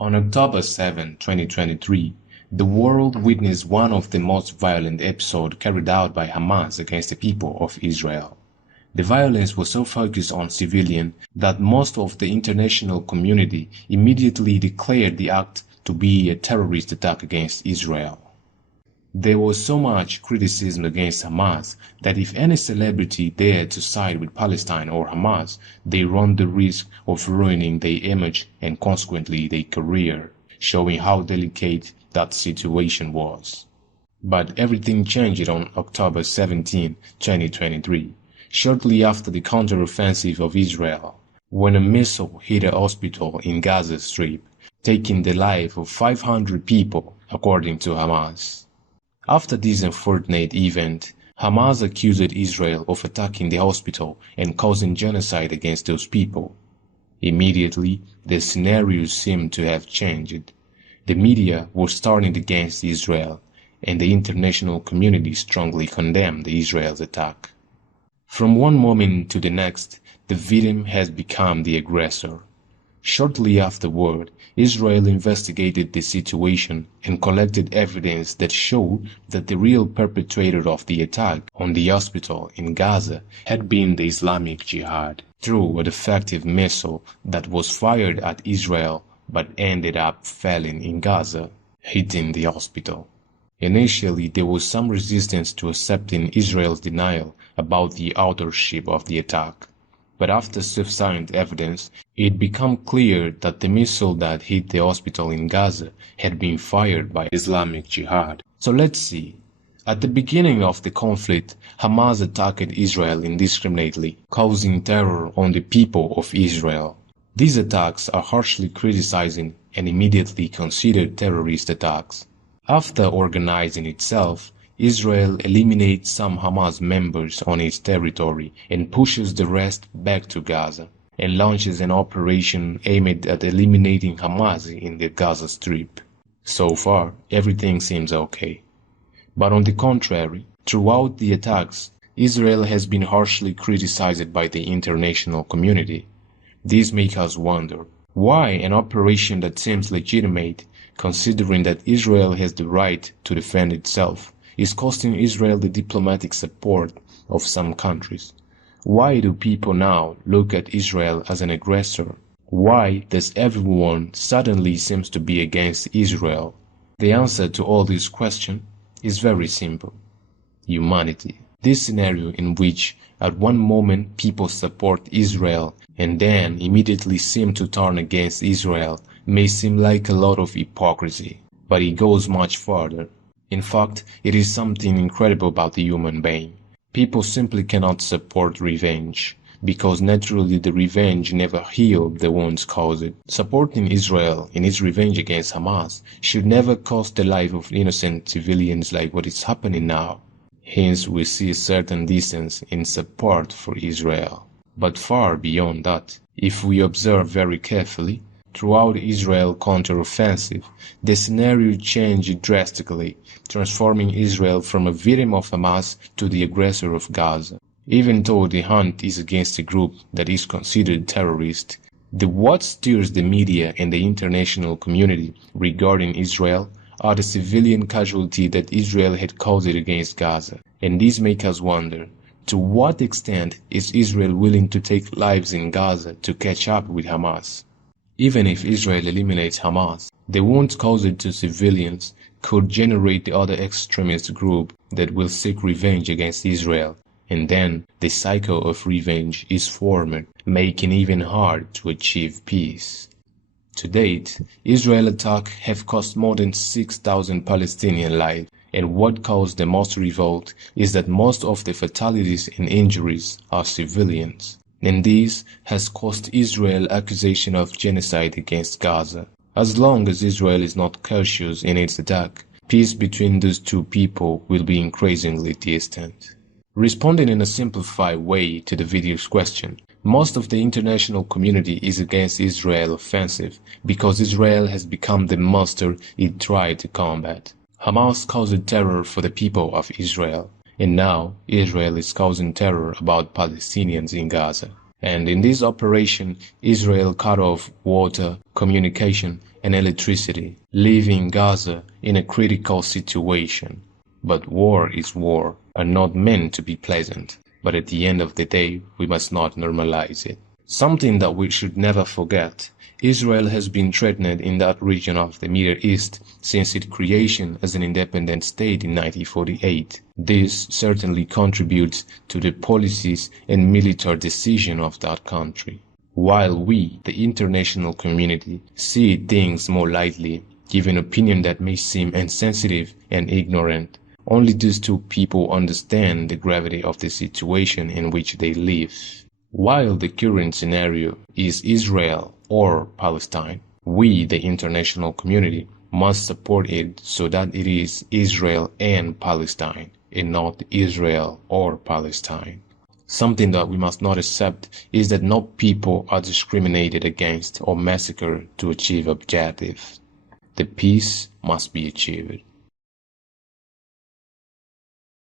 On October 7, 2023, the world witnessed one of the most violent episodes carried out by Hamas against the people of Israel. The violence was so focused on civilians that most of the international community immediately declared the act to be a terrorist attack against Israel. There was so much criticism against Hamas that if any celebrity dared to side with Palestine or Hamas, they run the risk of ruining their image and consequently their career, showing how delicate that situation was. But everything changed on October 17, 2023, shortly after the counter-offensive of Israel, when a missile hit a hospital in Gaza Strip, taking the life of 500 people, according to Hamas. After this unfortunate event, Hamas accused Israel of attacking the hospital and causing genocide against those people. Immediately, the scenario seemed to have changed. The media was turning against Israel, and the international community strongly condemned Israel's attack. From one moment to the next, the victim has become the aggressor. Shortly afterward, Israel investigated the situation and collected evidence that showed that the real perpetrator of the attack on the hospital in Gaza had been the Islamic Jihad through a defective missile that was fired at Israel but ended up falling in Gaza, hitting the hospital. Initially, there was some resistance to accepting Israel's denial about the authorship of the attack. But after sufficient evidence, it became clear that the missile that hit the hospital in Gaza had been fired by Islamic Jihad. So let's see. At the beginning of the conflict, Hamas attacked Israel indiscriminately, causing terror on the people of Israel. These attacks are harshly criticized and immediately considered terrorist attacks. After organizing itself, Israel eliminates some Hamas members on its territory and pushes the rest back to Gaza, and launches an operation aimed at eliminating Hamas in the Gaza Strip. So far, everything seems okay. But on the contrary, throughout the attacks, Israel has been harshly criticized by the international community. This makes us wonder, why an operation that seems legitimate, considering that Israel has the right to defend itself, is costing Israel the diplomatic support of some countries? Why do people now look at Israel as an aggressor? Why does everyone suddenly seems to be against Israel? The answer to all these questions is very simple. Humanity. This scenario in which at one moment people support Israel and then immediately seem to turn against Israel may seem like a lot of hypocrisy, but it goes much further. In fact, it is something incredible about the human being. People simply cannot support revenge, because naturally the revenge never healed the wounds caused. Supporting Israel in its revenge against Hamas should never cost the life of innocent civilians like what is happening now. Hence we see a certain distance in support for Israel. But far beyond that, if we observe very carefully, throughout Israel's counter-offensive, the scenario changed drastically, transforming Israel from a victim of Hamas to the aggressor of Gaza. Even though the hunt is against a group that is considered terrorist, what steers the media and the international community regarding Israel are the civilian casualty that Israel had caused against Gaza. And this makes us wonder, to what extent is Israel willing to take lives in Gaza to catch up with Hamas? Even if Israel eliminates Hamas, the wounds caused to civilians could generate the other extremist group that will seek revenge against Israel, and then the cycle of revenge is formed, making it even hard to achieve peace. To date, Israel attacks have cost more than 6,000 Palestinian lives, and what caused the most revolt is that most of the fatalities and injuries are civilians. And this has cost Israel accusation of genocide against Gaza. As long as Israel is not cautious in its attack, peace between those two people will be increasingly distant. Responding in a simplified way to the video's question, most of the international community is against Israel's offensive because Israel has become the monster it tried to combat. Hamas caused terror for the people of Israel. And now, Israel is causing terror about Palestinians in Gaza. And in this operation, Israel cut off water, communication, and electricity, leaving Gaza in a critical situation. But war is war, and not meant to be pleasant. But at the end of the day, we must not normalize it. Something that we should never forget. Israel has been threatened in that region of the Middle East since its creation as an independent state in 1948. This certainly contributes to the policies and military decisions of that country. While we, the international community, see things more lightly, give an opinion that may seem insensitive and ignorant, only these two people understand the gravity of the situation in which they live. While the current scenario is Israel or Palestine, we, the international community, must support it so that it is Israel and Palestine, and not Israel or Palestine. Something that we must not accept is that no people are discriminated against or massacred to achieve objectives. The peace must be achieved.